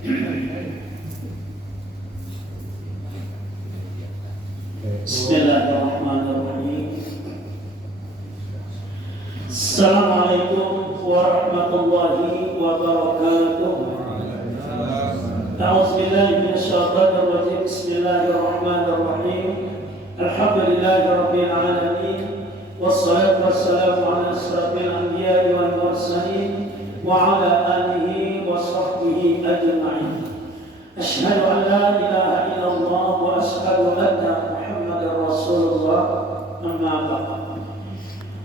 Bismillahirrahmanirrahim. Assalamualaikum warahmatullahi wabarakatuh. A'udzubillahi minasyaitonir rajim. Bismillahirrahmanirrahim. Alhamdulillahirabbil alamin. Wassalatu wassalamu ala asyrafil anbiya'i wal mursalin wa ala alihi wa sahbihi ajma'in. Asyhadu an la ilaha illallah wa asyhadu anna Muhammadar Rasulullah. Amma ba'd.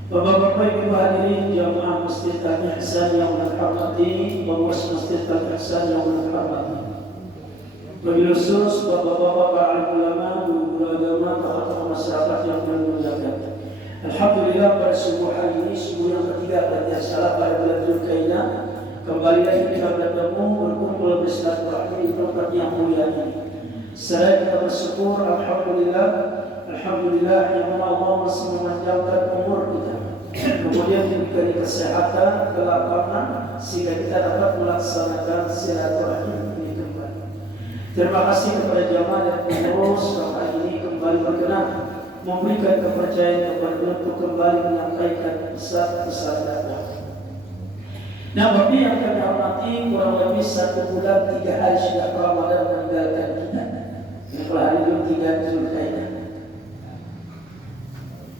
Bapak-bapak, ibu hadirin jamaah Masjid Al-Ihsan yang berhormati, pengurus Masjid Al-Ihsan yang berhormati. Wabil khusus bapak-bapak para ulama, guru agama, tokoh-tokoh masyarakat yang bermuliakan. Alhamdulillah pada subuh hari ini, subuh yang ketiga pada salah pada bulan Dzulqa'dah, kembali lagi kita bertemu berkumpul bersilaturahmi di tempat yang mulia ini. Saya kita bersyukur, alhamdulillah yang mana Allah masih memanjangkan umur kita, kemudian diberi kesehatan, kelapangan, sehingga kita dapat melaksanakan silaturahim ini kembali. Terima kasih kepada jamaah dan pengurus yang hari ini kembali berkenan memberikan kepercayaan kepada untuk kembali menyampaikan pesan-pesan dakwah. Nah, Bapak yang kami hormati, kurang lebih 1 bulan 3 hari sudah Ramadan meninggalkan kita. Ini kalau hari itu 3 Dzulqa'dah.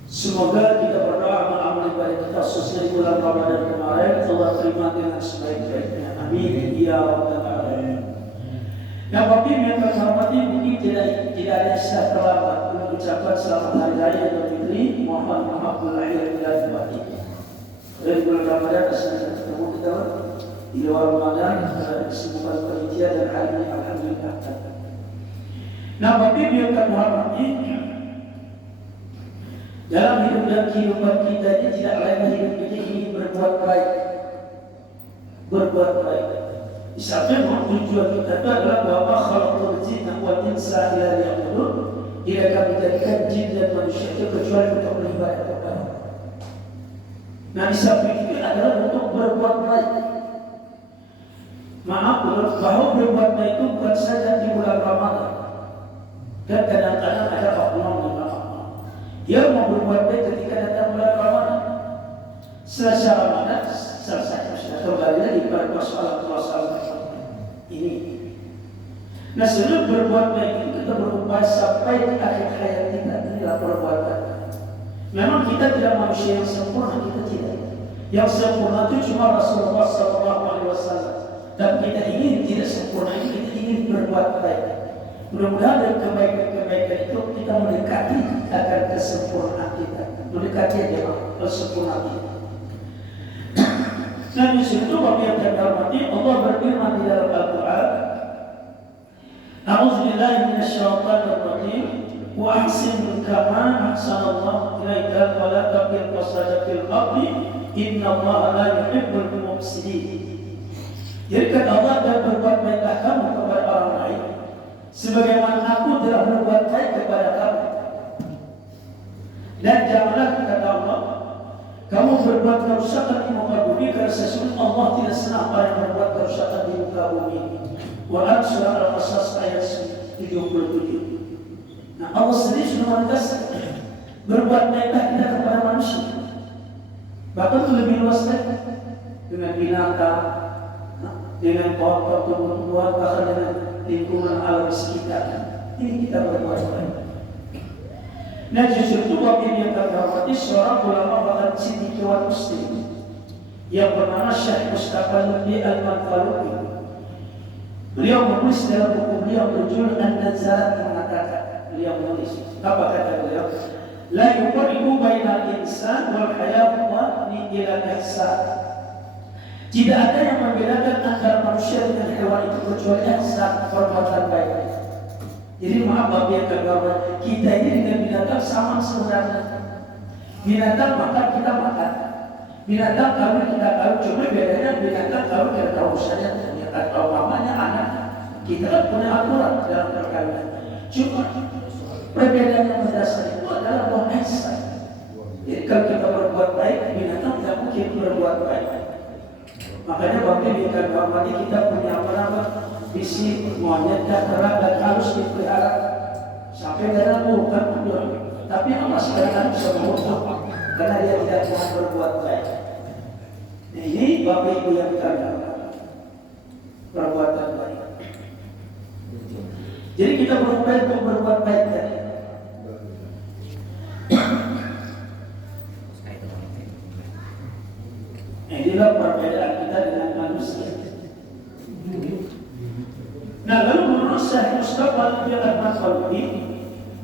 Semoga kita berdoa mengamal ibadah kita khususnya di bulan Ramadan kemarin Allah terima dengan sebaik-baiknya. Amin ya rabbal alamin. Nah, Bapak yang kami hormati, mungkin tidak ada istilah terlambat mengucapkan selamat hari raya Idul Fitri. Mohon maaf lahir dan batin. Dari bulan Ramadan sudah ketemu kita di awal Ramadan, kesibukan panitia dan hari ini alhamdulillah. Nah, Bapak yang kami hormati, dalam hidup dan kehidupan kita ini tidak lain hidup kita ini berbuat baik. Di samping tujuan kita itu adalah bahwa khalaqul jinna wal insa illa liya'budun. Tidak kami jadikan jin dan manusia itu kecuali untuk beribadah kepada Allah. Nah, di samping itu adalah untuk berbuat baik. Maaf, bahwa berbuat baik itu bukan saja di bulan Ramadan. Dan kadang-kadang ada oknum di malam. Dia mau berbuat baik ketika datang bulan Ramadan. Selesai Ramadan, selesai sudah kembali lagi pada persoalan ini. Nah, sebelum berbuat baik itu kita berupaya sampai di akhir hayat kita. Inilah perbuatan. Memang kita tidak manusia yang sempurna, kita tidak. Yang sempurna itu cuma Rasulullah SAW. Dan kita ingin tidak sempurna ini, kita ingin berbuat baik. Mudah-mudahan dari kebaikan-kebaikan itu kita mendekati agar kesempurnaan kita, mendekati aja kesempurnaan kita. Nah, di situ Bapak yang kami hormati, Allah berfirman di dalam Al-Quran, A'udzubillahi minasyaitonir rajim, wa ahsin kama ahsanallahu ilaika wa la tabghil fasada fil ardi innallaha la yuhibbul mufsidin. Jadi kata Allah, dan berbuat baiklah kamu kepada orang lain sebagaimana aku telah berbuat baik kepada kamu. Dan janganlah, kata Allah, kamu berbuat kerusakan di muka bumi, karena sesungguhnya Allah tidak senang orang yang berbuat kerusakan di muka bumi. Quran surah Al-Qasas ayat 77. Nah, Allah sendiri sudah menegaskan berbuat baiklah kita kepada manusia. Bahkan itu lebih luas lagi, dengan binatang, dengan pohon-pohon tumbuh-tumbuhan, bahkan dengan lingkungan alam sekitar. Ini kita berbuat baik. Nah, justru itu Bapak yang kami hormati, seorang ulama bahkan cendekiawan Muslim yang bernama Syekh Mustafa Lutfi Al-Manfaluki. Beliau menulis dalam buku beliau berjudul An-Nazarat, mengatakan, beliau menulis, apa kata beliau? La yufarriqu bainal insan wal hayawani ila ihsan. Tidak ada yang membedakan antara manusia dengan hewan itu kecuali ihsan, perbuatan baik. Jadi maaf Bapak yang kami, kita ini dengan binatang sama sebenarnya. Binatang makan, kita makan. Binatang kawin, kita kawin. Cuma bedanya binatang kawin kita tahu saja, atau mamanya anak. Kita kan punya aturan dalam perkawinan. Cuma perbedaan yang mendasar itu adalah bahwa ihsan. Jadi kalau kita berbuat baik, binatang tidak mungkin berbuat baik. Makanya Bapak yang kami hormati, kita punya apa? visi monyet dan terang dan halus dipelihara sampai dalam bukan pun. Tapi Allah sekarang bisa mengutuk karena dia tidak mau berbuat baik. Nah, ini Bapak Ibu yang kami perbuatan baik. Jadi kita berupaya untuk berbuat baik tadi. Inilah perbedaan kita dengan manusia. Nah, lalu menurut Syekh Mustafa bin Ahmad Khalidi,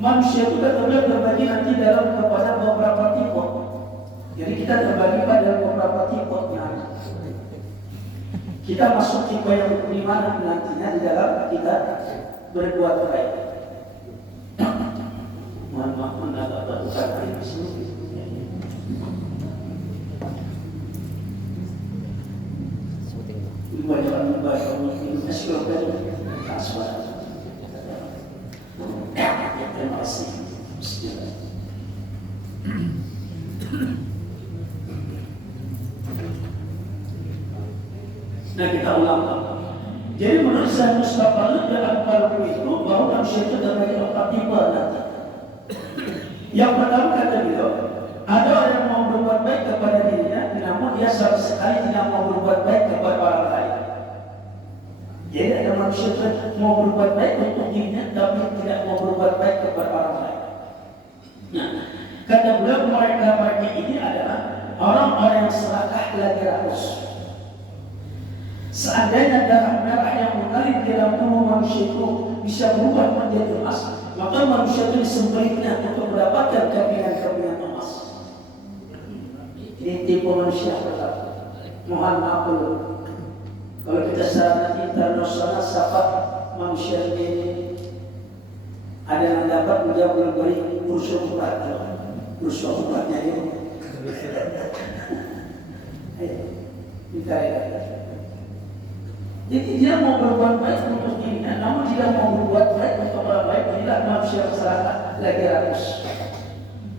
manusia itu terbelah terbagi nanti dalam kepada beberapa tipe. Jadi kita terbagi pada beberapa tipe. Nah, kita masuk tipe yang di mana nantinya di dalam kita berbuat baik. Mohon maaf mendapat bukan di sini. Banyak membaca nasional asal. Terima kasih. Nah, kita ulang. Jadi menurut Syekh Mustafa dalam Al-Qur'an itu bahwa manusia itu terbagi empat tipe nanti. Yang pertama kata beliau, ada orang yang mau berbuat baik kepada dirinya, namun dia sama sekali tidak mau berbuat baik kepada orang lain. Jadi ada manusia yang mau berbuat baik untuk dirinya, tapi tidak mau berbuat baik kepada orang lain. Nah, kata beliau mereka ini adalah orang-orang yang serakah lagi rakus. Seandainya darah merah yang mengalir di dalam tubuh manusia itu bisa berubah menjadi emas, maka manusia itu disembelihnya untuk mendapatkan kepingan-kepingan emas. Ini tipe manusia pertama. Mohon maaf dulu. Kalau kita secara internasional siapa manusia ini ada yang dapat menjawab beri kursus uratnya ini. Kita jadi dia mau berbuat baik untuk dirinya, namun tidak mau berbuat baik untuk orang lain. Inilah manusia masyarakat lagi rakus.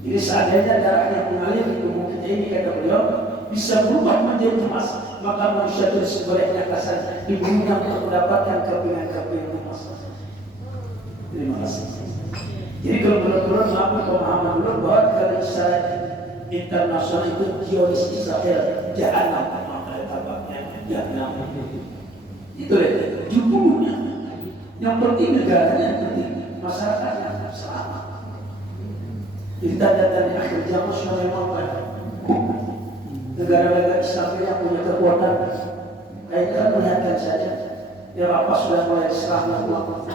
Jadi seandainya darah yang mengalir di tubuh kita ini kata beliau bisa berubah menjadi emas, maka manusia itu sebaliknya kasar dibunuhnya untuk mendapatkan kepingan-kepingan emas. Terima kasih. Jadi kalau menurut pemahaman dulu bahwa kalau secara internasional itu Zionis Israel jahanam, itu dibunuhnya. Yang penting negaranya, yang penting masyarakatnya selamat. Jadi tanda-tanda akhir zaman sudah memang negara-negara Islam yang punya kekuatan, kita melihatkan saja yang apa sudah mulai serang uang.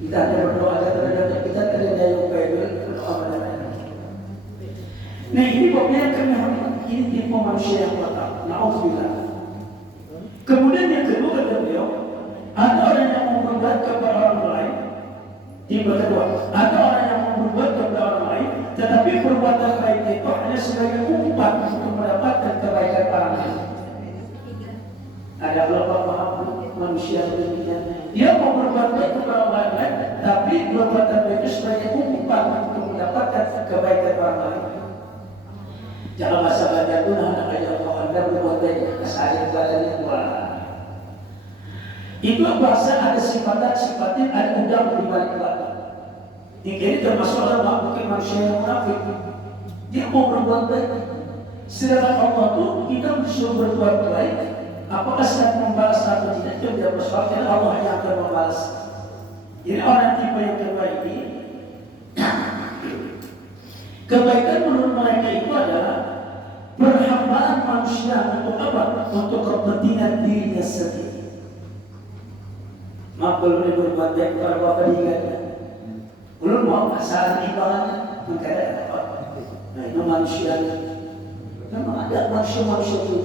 Kita ada berdoa terhadap kita terhadap yang berdoa pada. Nah, ini pokoknya kami ini tipe manusia yang pertama. Nauzubillah. Kemudian yang kedua kata beliau, ada orang yang mau berbuat kepada orang lain. Tipe kedua, ada orang yang mau berbuat kepada orang lain, tetapi perbuatan baik itu hanya sebagai umpan untuk mendapatkan kebaikan orang lain. Ada beberapa paham manusia demikian. Dia mau berbuat baik kepada orang lain, tapi perbuatan baik itu sebagai umpan untuk mendapatkan kebaikan orang lain. Jangan masa belajar itu anak ayah Anda berbuat baik kesalahan badannya kurang. Itu bahasa ada sifatnya ada udang di balik belakang. Ini termasuk orang mungkin manusia yang munafik. Dia mau berbuat baik. Sedangkan Allah itu kita disuruh berbuat baik. Apakah sedang membalas atau tidak itu tidak bersoal. Karena Allah yang akan membalas. Jadi orang tipe yang terbaik ini, kebaikan menurut mereka itu adalah perhambaan manusia untuk apa? Untuk kepentingan dirinya sendiri. Maaf belum berbuat baik kepada bapak diingatkan. Belum mau kesalahan ibaratnya mengkadang apa? Nah itu manusia. Memang ada manusia itu.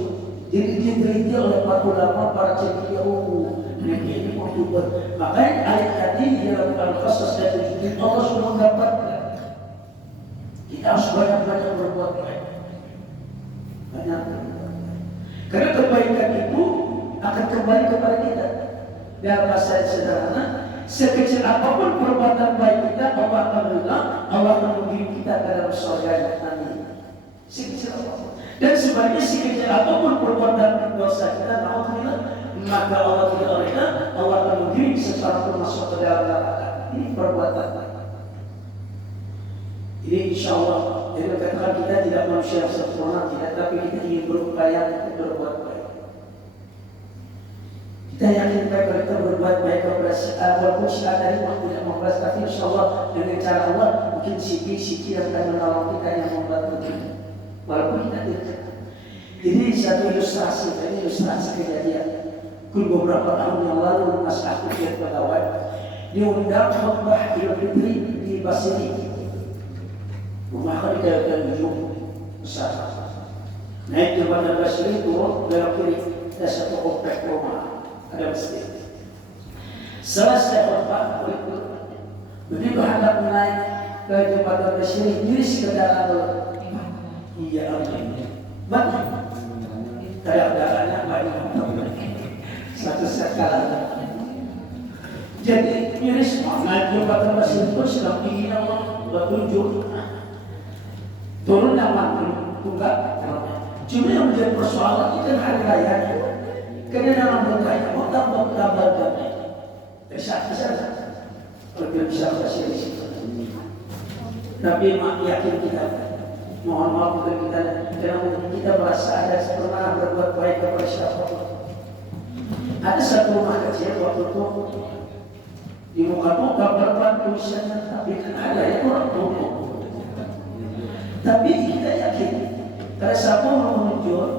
Jadi dia teliti oleh para ulama, para cendekia ini mau dibuat. Makanya ayat tadi dalam Al-Qasas dan Allah sudah mendapatkan. Kita harus banyak-banyak berbuat baik. Banyak. Karena kebaikan itu akan kembali kepada kita. Dalam bahasa sederhana, sekecil apapun perbuatan baik kita, Allah akan bilang, Allah akan mengirim kita ke dalam surga nanti. Sekecil apapun. Dan sebaliknya sekecil apapun perbuatan dosa kita, Allah bilang, maka Allah tidak rela, Allah akan mengirim sesuatu masuk ke dalam neraka. Ini perbuatan baik. Ini insya Allah, jadi katakan kita tidak manusia sempurna, tidak, tapi kita ingin berupaya untuk berbuat baik. Kita yakin kalau kita berbuat baik kepada walaupun saat dari waktu tidak membalas, tapi insya Allah dengan cara Allah mungkin siki yang akan menolong kita, yang membantu kita, walaupun kita tidak. Jadi satu ilustrasi, ini ilustrasi kejadian. Beberapa tahun yang lalu Mas Aku yang pegawai diundang khutbah Idul Fitri di Basiri. Rumah kami ke ujung besar. Naik ke Bandar Basiri, turun belok kiri, ada satu komplek rumah, ada masjid. Selesai khutbah, begitu hendak naik ke Bandar Basiri, miris ke dalam iya amin. Banyak kayak darahnya banyak. Satu sekali. Jadi miris naik jembatan Basir itu sedang ingin Allah bertunjuk. Turun nama tunggal. Cuma yang menjadi persoalan itu kan hari raya. Karena dalam berkaya mau tambah damai. Bisa. Kalau bisa kasih di situ. Tapi mak yakin kita. Mohon maaf untuk kita. Karena kita merasa ada pernah berbuat baik kepada siapapun. Ada satu rumah kecil waktu itu di muka-muka berbuat tulisannya, tapi kan ada yang orang tua. Tapi kita yakin kalau siapa mau muncul,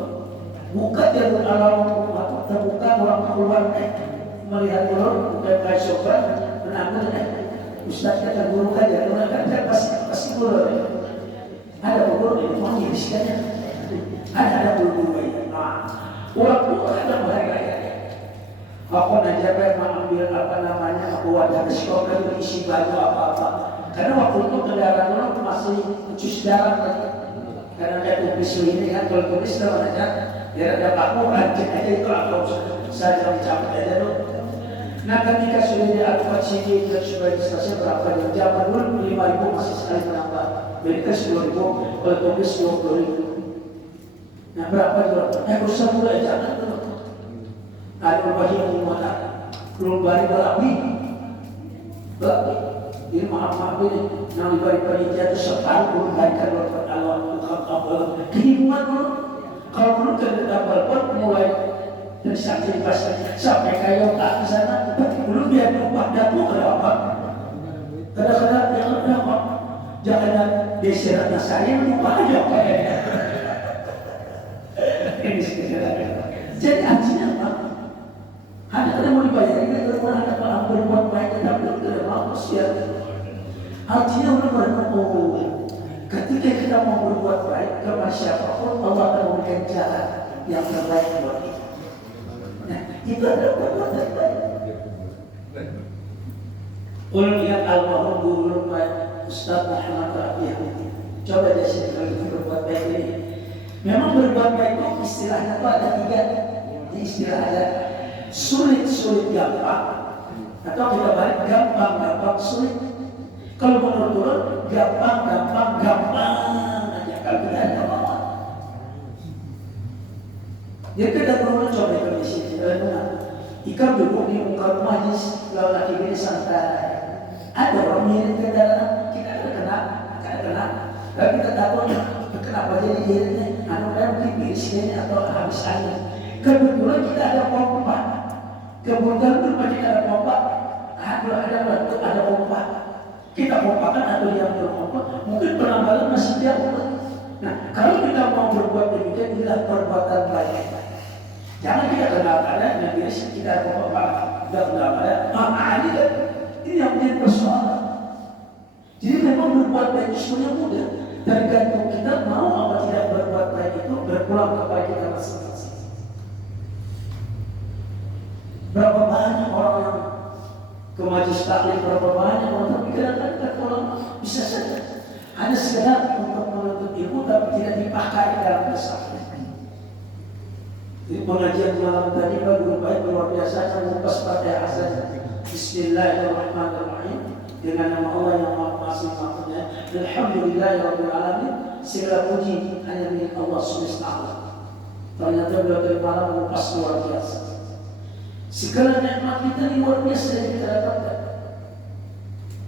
buka jalur alam rumah, terbuka orang keluar melihat telur, bukan kain sopan, menanggung Ustaz kata guru kajar, kan pasti guru. Ada guru yang mau isikannya, ada guru baik. Orang tua ada bahaya. Aku najar mengambil aku wadah stok dan isi baju apa-apa. Karena waktu itu kendaraan orang masih cuci darah lagi. Karena ada tulis ini kan, kalau tulis dalam aja, dia ada paku rancit aja itu aku saya cabut aja dulu. Nah ketika sudah diadvokasi CD dan sudah di stasiun berapa jam dulu 5.000 masih sekali menambah. Jadi kan 10.000, kalau tulis 20.000. Nah berapa jual? Berusaha mulai jangan dulu. Ada berbagi yang mana belum balik berapi, ini maaf ini yang diberi panitia itu separuh belum baikkan berkat Allah bukan kabel keinginan dulu. Kalau belum tidak berbuat mulai dari saksi pasar sampai kayu tak di sana, belum dia lupa datu berapa. Kadang-kadang yang berapa, jangan desirat nasari lupa aja kayaknya. Ini sekitar. Jadi artinya apa? Hanya ada mau dibayar, ini orang ada berbuat baik, tapi tidak mau siap. Artinya orang ketika kita mau berbuat baik kepada siapapun, Allah akan memberikan jalan yang terbaik buat kita. Nah, itu adalah perbuatan baik. Ulun ingat almarhum guru Ustaz Muhammad Rafiq. Coba dia sini kalau berbuat baik ini. Memang berbuat baik itu istilahnya itu ada 3. Di istilah ada sulit gampang, atau kita balik gampang sulit. Kalau menurut gampang aja kalau kita ada apa. Dia kita perlu coba di sini ikan duduk di muka rumah lalu lagi ini santai. Ada orang mirip ke dalam, kita kena. Lalu kita takut kenapa jadi dirinya mungkin birisnya atau habis angin. Kebetulan kita ada pompa. Kemudian rumah kita ada pompa, ada pompa. Kita pompakan atau yang berpompa, mungkin penambalan masih jauh. Nah, kalau kita mau berbuat demikian, inilah perbuatan baik. Jangan kita kenal ada yang biasa kita pompa, tidak ada. Ini yang menjadi persoalan. Jadi memang berbuat baik itu sebenarnya mudah. Tergantung kita mau apa tidak berbuat baik itu berpulang kepada kita masing-masing. Berapa banyak orang yang ke majelis taklim, berapa banyak orang, tapi kadang-kadang kita kalau bisa saja hanya sekedar untuk menuntut ilmu tapi tidak dipakai dalam kesalahan. Jadi pengajian malam tadi guru baik luar biasa mengupas pada saja. Bismillahirrahmanirrahim, dengan nama Allah yang Maha Pengasih Maha Penyayang. Alhamdulillahirabbil alamin, segala puji hanya milik Allah Subhanahu wa taala. Ternyata beliau dari malam mengupas luar biasa. Segala nikmat kita ini luar biasa yang kita dapatkan.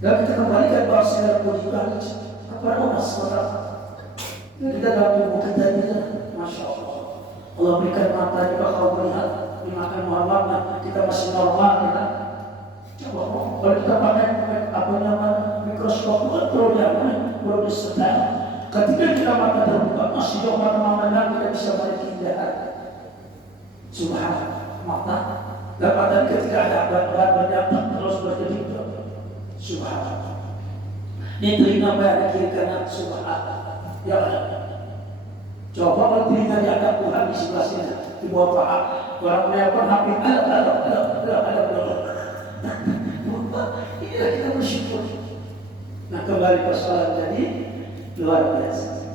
Dan kita kembalikan bahwa segala puji kepada Allah SWT. Kita dalam tubuh kita ini, Masya Allah. Allah berikan mata juga kalau melihat dimakan Muhammad, kita masih normal ya. Coba kalau kita pakai apa namanya mikroskop itu kan perlu disetel. Ketika kita mata terbuka, masih jauh mana-mana kita bisa melihat keindahan. Subhanallah, mata dan mata ketika ada abat berdampak terus berkedip. Subhanallah. Ini telinga bayar kiri kanan. Subhanallah. Ya Allah. Coba kalau telinga diangkat Tuhan di sebelah sini, di bawah paha. Orang menelpon HP, ada. Inilah kita bersyukur. Nah kembali persoalan tadi luar biasa.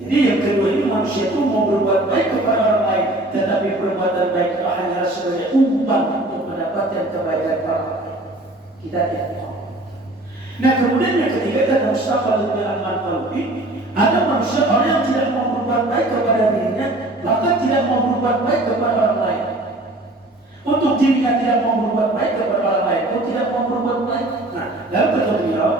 Jadi yang kedua ini manusia itu mau berbuat baik kepada orang lain, tetapi perbuatan baik itu hanya sebagai umpan untuk mendapatkan kebaikan orang lain. Kita tidak mau. Nah kemudian yang ketiga ada Mustafa bin Al-Manfalubi. Ada manusia orang yang tidak mau berbuat baik kepada dirinya, bahkan tidak mau berbuat baik kepada orang lain. Untuk dirinya tidak mau berbuat baik kepada orang lain, atau tidak mau berbuat baik. Nah, dalam kata beliau,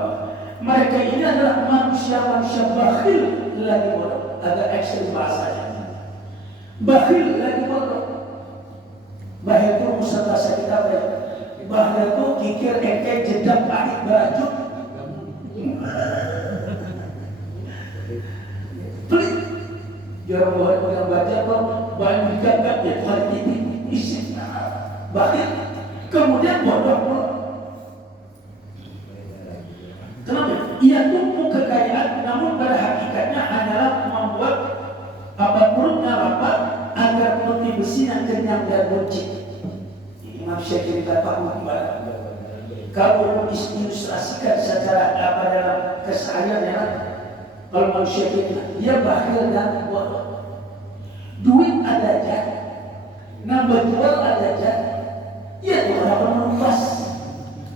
mereka ini adalah manusia-manusia bakhil lagi bodoh. Agak ekstrim bahasanya. Bakhil lagi bodoh. Bakhil itu pusat bahasa kita apa ya? Bakhil itu kikir, engkek, jedak, pahit, berajuk. Pelit. Jangan bawa yang baca kok banyak digagat ya Tuhan ini isi. Bakhil. Kemudian bodoh. Kenapa? Ia tumpu kekayaan, namun pada hakikatnya hanyalah membuat perutnya lapar agar perut besi yang kenyang dan buncit. Ini manusia cerita Pak Muhammad. Kalau ilustrasikan secara dalam kesehariannya, kalau manusia kita dia bakhil dan bodoh. Duit ada aja, nambah jual ada aja, ya Tuhan akan menumpas.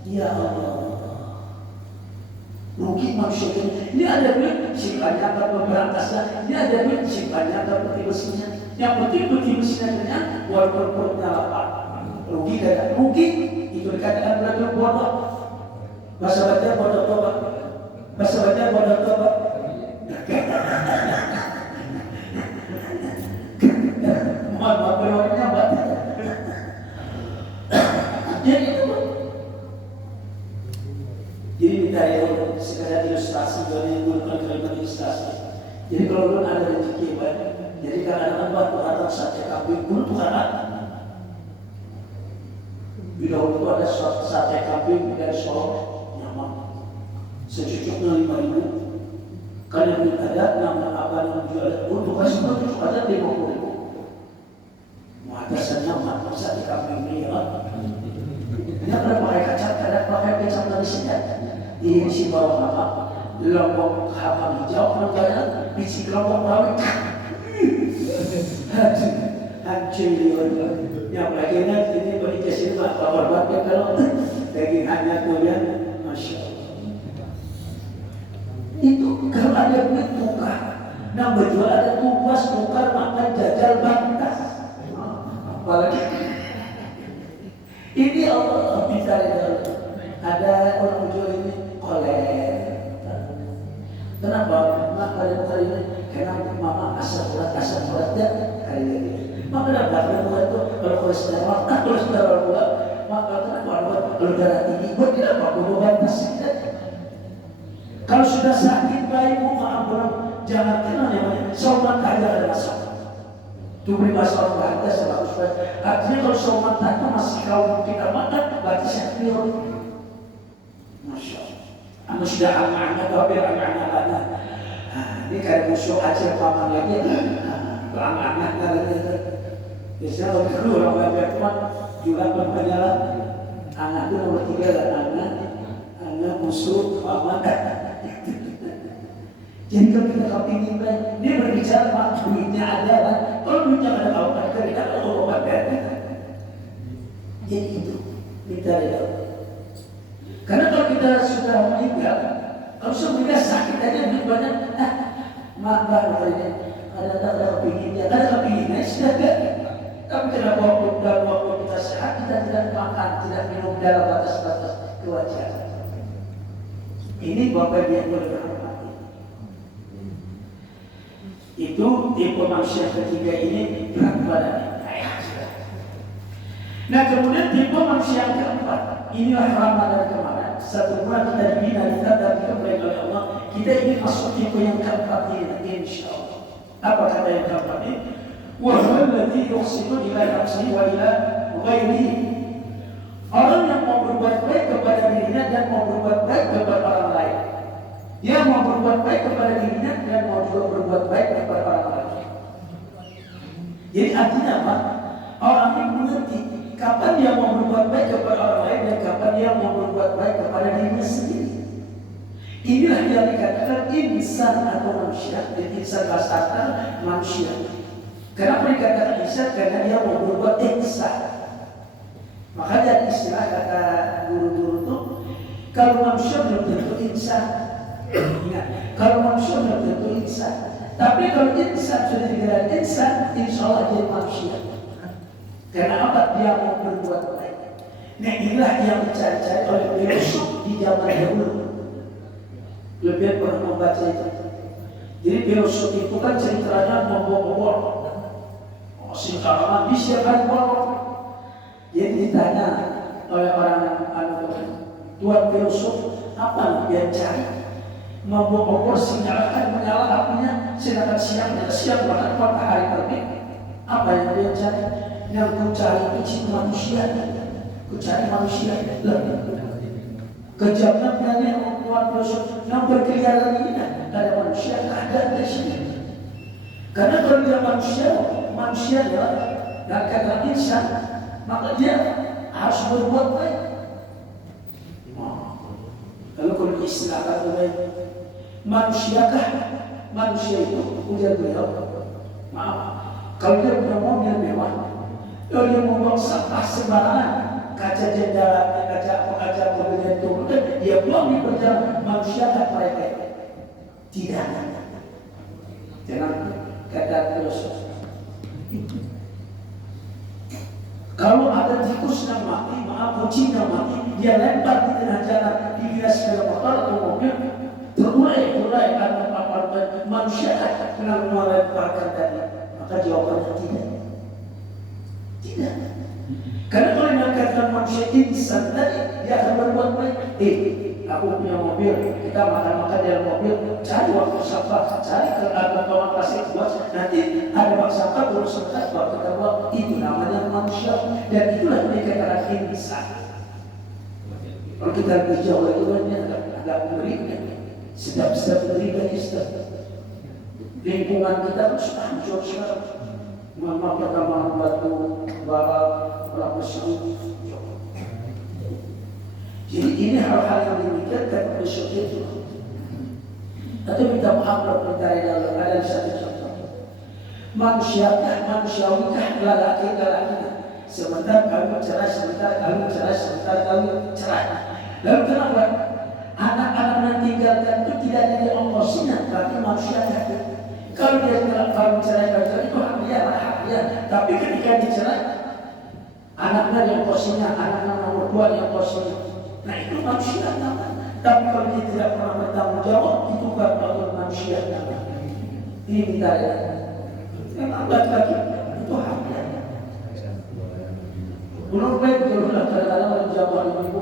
Ya Allah. Rugi manusia ini ada duit simpannya atau memberantasnya, ini ada duit simpannya atau peti besinya. Yang penting peti besinya kenyang, walaupun perutnya lapar. Rugi dan rugi itu dikatakan belajar bodoh. Bahasa baca bodoh tobat. Bahasa baca bodoh tobat. Mohon maaf berwakilnya baca. Jadi itu. Jadi minta ya sekadar ilustrasi, jadi menggunakan kalimat ilustrasi. Jadi kalau belum ada rezeki banyak, jadi kadang-kadang batu atau sate kambing pun Tuhan ada. Di dahulu itu ada sate kambing dari Solo, nyaman, secukupnya 5.000. Kalau yang ada nama apa yang jual untuk kasih itu ada 50.000. Muatasan nyaman sate kambing ini ya. Ini ada pakai kacang, ada pakai kacang dari sini. Di sini bawah apa? Lombok hama hijau namanya, biji kelompok bawah. Hancur yang bagiannya ini beri kasih mah kabar kalau daging hanya kuliah, masya Allah. Itu kalau ada duit tukar, nah berjual ada tugas tukar makan jajal bantas. Apalagi ini Allah bicara ada orang jual ini oleh. Kenapa? Mak kali ini karena mama asal berat ya kali ini. Maka dapat buat itu kalau kolesterol pula maka kenapa kalau darah tinggi buat tidak apa bantas. Kalau sudah sakit baik maaf jangan kenal namanya somat aja ada masalah. Itu beri masalah harga 100. Artinya kalau somat tadi masih kau kita makan berarti sakit. Masya Allah. Anu sudah anak-anak tapi anak-anak ini kayak musuh Aceh paman lagi anak-anak itu biasanya lebih dulu orang banyak teman juga berpenyalah anak itu nomor 3 dan anak musuh paman. Jadi kalau kita kepingin dia berbicara pak duitnya ada kan, kalau duitnya ada kau kan kita kalau obat jadi itu kita ada. Karena kalau kita sudah meninggal, kalau sudah sakit aja duit banyak, maaf ini ada kepinginnya, sudah ada. Tapi kenapa waktu kita saat kita tidak makan, tidak minum dalam batas-batas kewajaran. Ini Bapak yang berhormati. Itu tipe manusia ketiga ini berat badannya. Nah kemudian tipe manusia yang keempat, inilah Ramadan kemarin. Satu bulan kita dibina, kita diberi oleh Allah. Kita ingin masuk tipe yang keempat ini, insya Allah. Apa kata yang keempat ini? Wahwaladhi yuhsinu ila nafsi wa ila ghairihi. Orang yang mau berbuat baik kepada dirinya dan mau berbuat baik kepada orang lain. Dia mau berbuat baik kepada dirinya dan mau juga berbuat baik kepada orang lain. Jadi artinya apa? Orang ini mengerti kapan dia mau berbuat baik kepada orang lain dan kapan dia mau berbuat baik kepada dirinya sendiri. Inilah yang dikatakan insan atau manusia. Dan insan bahasa manusia. Kenapa dikatakan insan? Karena dia mau berbuat ihsan. Makanya istilah kata guru-guru itu, kalau manusia belum tentu insan. Ingat, kalau manusia belum tentu insan. Tapi kalau insan sudah digelar insan, insya Allah dia manusia. Karena apa? Dia mau berbuat baik. Nah inilah yang dicari-cari oleh filosof di zaman dahulu. Lebih pernah membaca itu. Jadi filosof itu kan ceritanya membobol. Sekarang bisa kan bolong. Jadi ditanya oleh orang tuan filosof, apa yang cari? Membobol sinyalkan menyala apinya, sedangkan siang bahkan matahari terbit. Apa yang dia cari? Yang ku cari itu manusia. Ku cari manusia. Kejamnya berani membuat filosof yang berkeliaran ini ada manusia ada di sini. Karena kalau dia manusia adalah dan kata insan, maka dia harus berbuat baik. Lalu kalau istilahkan baik, manusiakah? Manusia itu ujar beliau, maaf, kalau dia punya mobil mewah, kalau dia membuang sampah sembarangan, kaca jendela, kaca mobilnya itu, dia buang di perjalanan, manusiakah mereka? Tidak. Jangan kata filosof. Kalau ada tikus yang mati, maaf kucing yang mati, dia lempar di tengah jalan, dihias sepeda motor atau mobil, terurai karena apa manusia kenapa melemparkan tadi? Maka jawabannya tidak. Tidak. Karena kalau yang katakan manusia insan tadi, dia akan berbuat baik. Aku punya mobil, kita makan dalam mobil, cari waktu sampah, cari ke bawah plastik buat, nanti ada bak sampah baru selesai buat kita buat. Itu namanya manusia dan itulah yang dikatakan insan. Kalau kita lebih jauh lagi banyak agak mengerikan, sedap mengerikan istri. Lingkungan kita harus hancur sekarang. Mama perkembangan batu, bara, lapis. Jadi ini hal-hal yang dimikirkan oleh syekh itu. Atau minta maaf kalau kita ada satu contoh. Manusiawikah lelaki-lelakinya. Sebentar kami cerai, sebentar kami cerai, sebentar kami cerai. Lalu kenapa? Anak-anak yang tinggalkan itu tidak dari Allah sinar, berarti manusia kaki. Kalau dia bilang kami cerai, itu hak dia. Tapi ketika dicerai, anaknya yang kosinya, anaknya nomor 2 yang kosinya. Nah itu manusia namanya. Tapi kalau dia tidak pernah bertanggung jawab, itu bukan manusia namanya. Ini minta ya. Memang laki-laki itu haknya. Menurut baik kalau kadang-kadang orang Jawa ibu,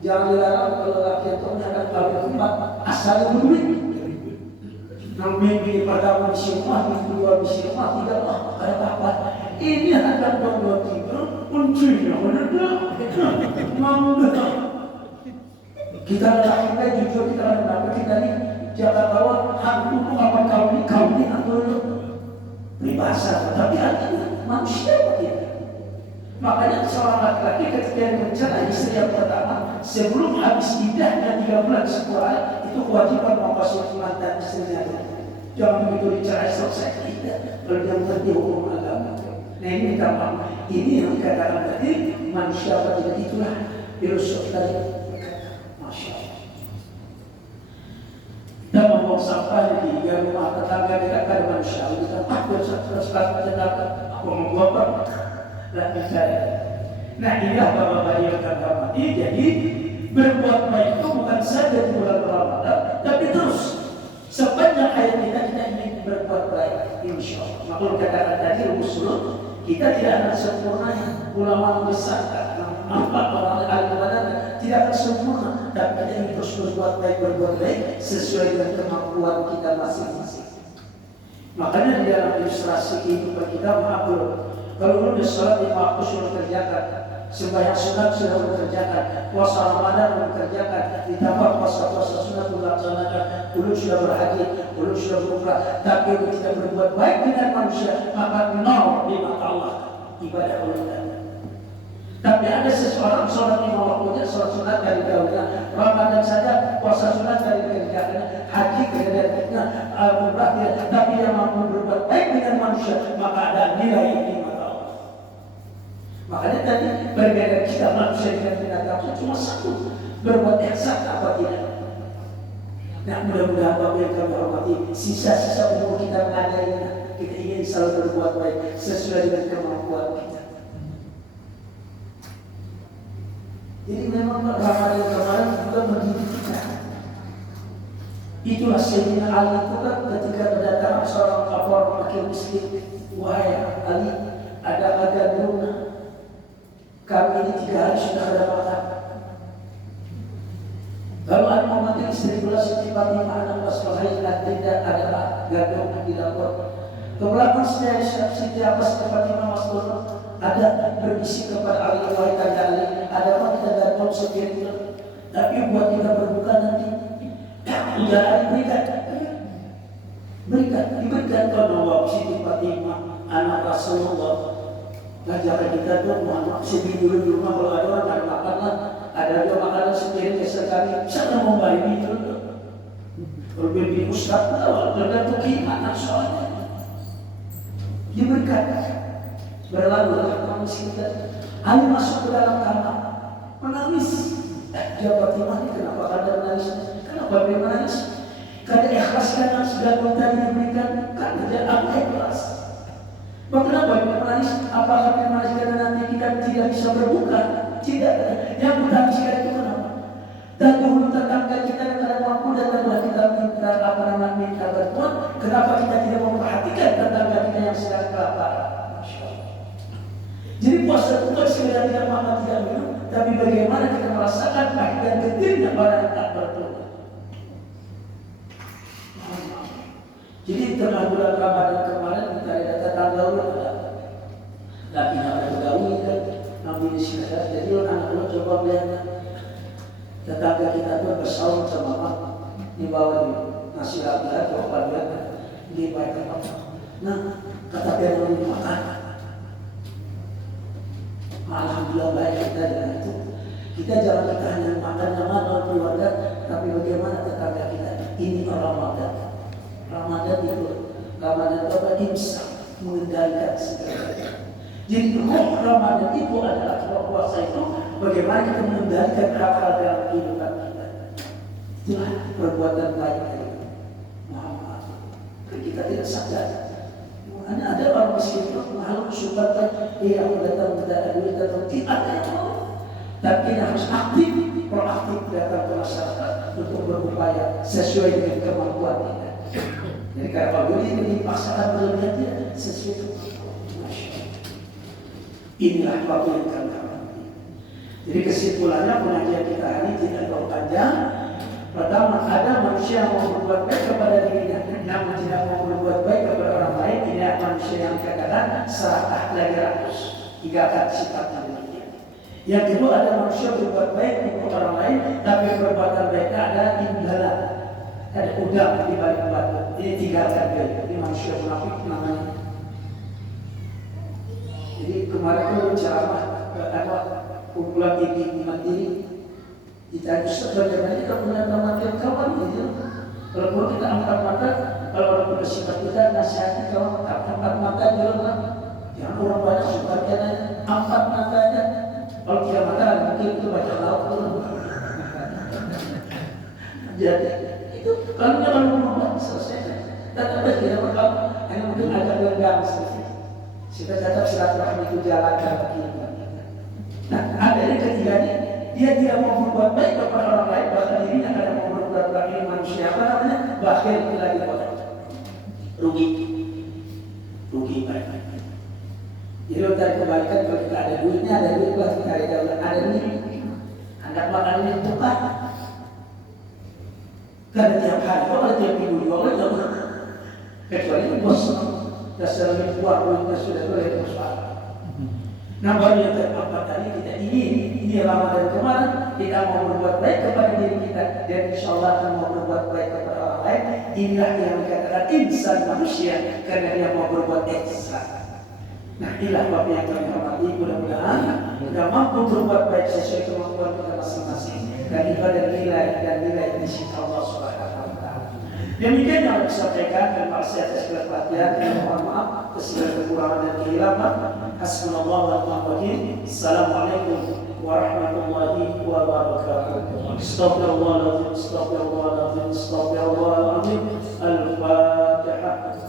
jangan dilarang kalau laki itu akan kawin keempat asal duit. Minggu pertama di rumah, minggu kedua di rumah, tidak ada apa-apa. Ini akan membuat kita kuncinya mendadak. Kita lakukan jujur kita mendapat kita ini jangan bawa hantu itu apa kau ini atau pribahasa, tapi artinya manusia begitu. Makanya seorang laki-laki ketika mencari istri yang pertama sebelum habis iddahnya 3 bulan sekolah itu kewajiban mengkasih mantan istrinya. Jangan begitu dicerai selesai iddah kalau dia mengerti hukum agama. Nah ini ditambah ini yang dikatakan tadi manusia begitu itulah filosofi tadi. Masya Allah. Kita membuang sampah di rumah tetangga kita ada manusia kita hampir 100 jenazah aku membuang dan saya Nah inilah bapak-bapak yang kami hormati. Jadi berbuat baik itu bukan saja di bulan Ramadan, tapi terus sepanjang hayat kita ingin berbuat baik, insya Allah. Maka katakan tadi usul kita tidak akan sempurna. Ulama membesarkan nampak orang alim badan tidak akan sempurna, tapi kita ingin terus berbuat baik sesuai dengan kemampuan kita masing-masing. Makanya di dalam ilustrasi kehidupan kita, maaf dulu, kalau dulu sholat 5 waktu sudah kerjakan, sembahyang sunat sudah mengerjakan, puasa Ramadan mengerjakan, ditambah puasa-puasa sunat dilaksanakan, dulu sudah berhaji, dulu sudah berumrah, tapi ketika berbuat baik dengan manusia, maka nol di mata Allah ibadah Allah. Tapi ada seseorang sholat 5 waktunya, sholat sunat dari dahulunya, Ramadan saja puasa sunat dari kerjaannya, haji kerjaannya, umrah tidak, tapi yang mampu berbuat baik dengan manusia, maka ada nilai di mata Allah. Makanya tadi berbeda kita manusia dengan binatang cuma satu, berbuat ihsan apa tidak. Nah mudah-mudahan Bapak yang kami hormati, sisa-sisa umur kita mengajarinya, kita ingin selalu berbuat baik sesuai dengan kemampuan kita. Jadi memang Ramadan kemarin juga mendidik kita. Itulah Sayyidina Ali itu kan ketika kedatangan seorang kapor fakir miskin, wahai Ali, ada agar lunak. Kami ini 3 hari sudah ada makan. Lalu Ali memanggil istri pula Siti Fatimah anak Rasulullah, tidak adalah gandum di dapur. Kebelakang Siti Abbas ke Fatimah Mas'ud ada berbisik kepada Ali, wahai tanda Ali, ada apa kita gandum sendiri, tapi buat kita berbuka nanti. Udah Ali diberikan kau nawab Siti Fatimah anak Rasulullah. Ngajaran kita tuh Muhammad sedih dulu di rumah, kalau ada orang ada makanan, ada juga makanan sendiri sekali, sana mau balik dulu. Kalau bimbing Ustaz tahu, tergantung gimana soalnya. Diberikan, berlalu kami sekitar. Ali masuk ke dalam kamar, menangis. Dia Fatimah ini kenapa kada menangis? Kenapa dia menangis? Kada ikhlas karena segala tadi diberikan, kan dia aku ikhlas. Kenapa dia menangis? Apakah dia menangis karena nanti kita tidak bisa berbuka? Tidak. Yang menangis itu kenapa? Dan dahulu tetangga kita yang tidak mampu datanglah kita minta bantuan. Kenapa kita tidak memperhatikan tetangga kita yang sedang kelaparan? Jadi puasa itu bukan sekedar tidak makan tidak minum, tapi bagaimana kita merasakan pahit dan getirnya orang yang tak bertobat. Jadi tengah bulan Ramadan kemarin kita ada tetangga ada laki ada begawi kan, nabi di sini. Jadi anak-anak coba melihat tetangga kita tuh bersaung sama apa di bawah nasi rakyat atau apa dia di bawah apa. Nah kata dia mau makan. Alhamdulillah baik kita dengan itu. Kita jangan kita hanya makan sama keluarga, tapi bagaimana tetangga kita. Ini Ramadan. Ramadan itu apa? Imsak, mengendalikan segala. Jadi roh Ramadan itu adalah roh puasa itu bagaimana kita mengendalikan hal-hal dalam kehidupan kita. Itulah perbuatan baik dari Muhammad. Kita tidak sadar. Hanya ada orang miskin itu makhluk syukur dia datang tidak duit atau tidak ada yang mau. Tapi kita harus aktif, proaktif datang ke masyarakat untuk berupaya sesuai dengan kemampuan kita. Jadi kalau Pak Guli ini dipaksakan berlebihan dia sesuai kemampuan. Inilah waktu yang kami alami. Jadi kesimpulannya pengajian kita hari tidak terlalu panjang. Pertama, ada manusia yang mau berbuat baik kepada dirinya, namun tidak mau berbuat baik kepada orang lain. Ini manusia yang dikatakan serakah lagi rakus, 3 kata sifatnya demikian. Yang kedua, ada manusia berbuat baik untuk orang lain, tapi perbuatan baiknya ada imbalan, ada udang di balik batu. Ini 3 kata ini manusia munafik namanya. Jadi kemarin itu ceramah kumpulan ibu mandiri. Kita bisa bagaimana kita punya teman kawan gitu. Kalau kita angkat mata, kalau orang bersifat kita nasihati kawan angkat mata jalan, jangan orang banyak sebagian angkat matanya. Kalau 3 mata mungkin itu baca laut dulu. Jadi itu kalau berubah selesai. Tetap tidak berkau hanya mungkin agak lenggang sedikit. Kita tetap silaturahmi itu jalan dalam kehidupan kita. Nah, ada yang ketiganya, dia tidak mau berbuat baik kepada orang lain, bahkan dirinya kadang mau berbuat baik dengan manusia, apa namanya? Bakhil lagi orang. Rugi. Rugi baik. Jadi kita kembalikan kalau kita ada duitnya, ada duit lah kita ada duit. Anak makan ini buka. Karena tiap hari, kalau tiap minggu juga boleh tak boleh. Kecuali bos dasar lebih kuat duitnya sudah boleh bersoal. Nah, baru yang terpampang tadi kita ini Ramadan kemarin kita mau berbuat baik kepada diri kita dan insya Allah akan mau berbuat baik kepada orang lain. Inilah yang dikatakan insan manusia karena dia mau berbuat ihsan. Nah, inilah bab yang kami hormati. Mudah-mudahan kita mampu berbuat baik sesuai kemampuan kita masing-masing dan ibadah nilai di sisi Allah Subhanahu wa taala. Demikian yang saya sampaikan dan makasih atas perhatian. Mohon maaf segala kekurangan dan kehilangan. Hasbunallah wa ni'mal wakil. Assalamualaikum warahmatullahi wabarakatuh. Astaghfirullahaladzim, astaghfirullahaladzim, astaghfirullahaladzim. Al-Fatihah.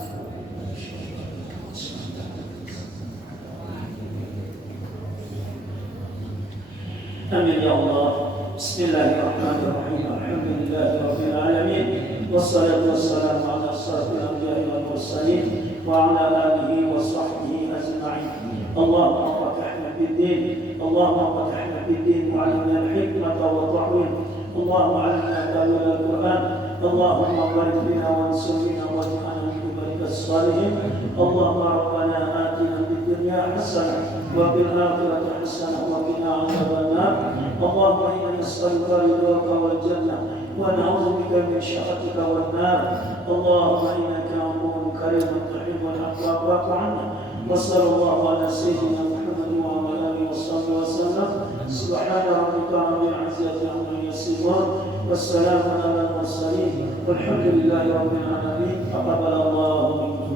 Amin ya Allah. Bismillahirrahmanirrahim. Alhamdulillahi rabbil alamin. Wassalatu wassalamu ala asyrafil anbiya'i wal mursalin wa ala alihi wa sahbihi ajma'in. Allahumma fakihna fid-din, Allahumma fakihna fid-din wa 'allimna al-hikmata wa ta'wil. Allahumma 'allimna ta'wil al-Qur'an. Allahumma barik lana wa ansurna wa ja'alna min ibadika as-salihin. Allahumma rabbana atina fid dunya hasanah wa fil akhirati hasanah wa qina 'adzaban nar. Allahumma inna nas'aluka ridhaka wal jannah wa na'udzu bika min syakhatika wan nar. Allahumma innaka 'afuwwun karimun tuhibbul 'afwa fa'fu 'anna. Wa sallallahu ala sayyidina Muhammad wa ala alihi wa sallam. Subhana rabbika rabbil 'izzati 'amma yasifun. Wassalamu ala al-mursalin. Walhamdulillahi rabbil alamin. Taqabbalallahu minkum.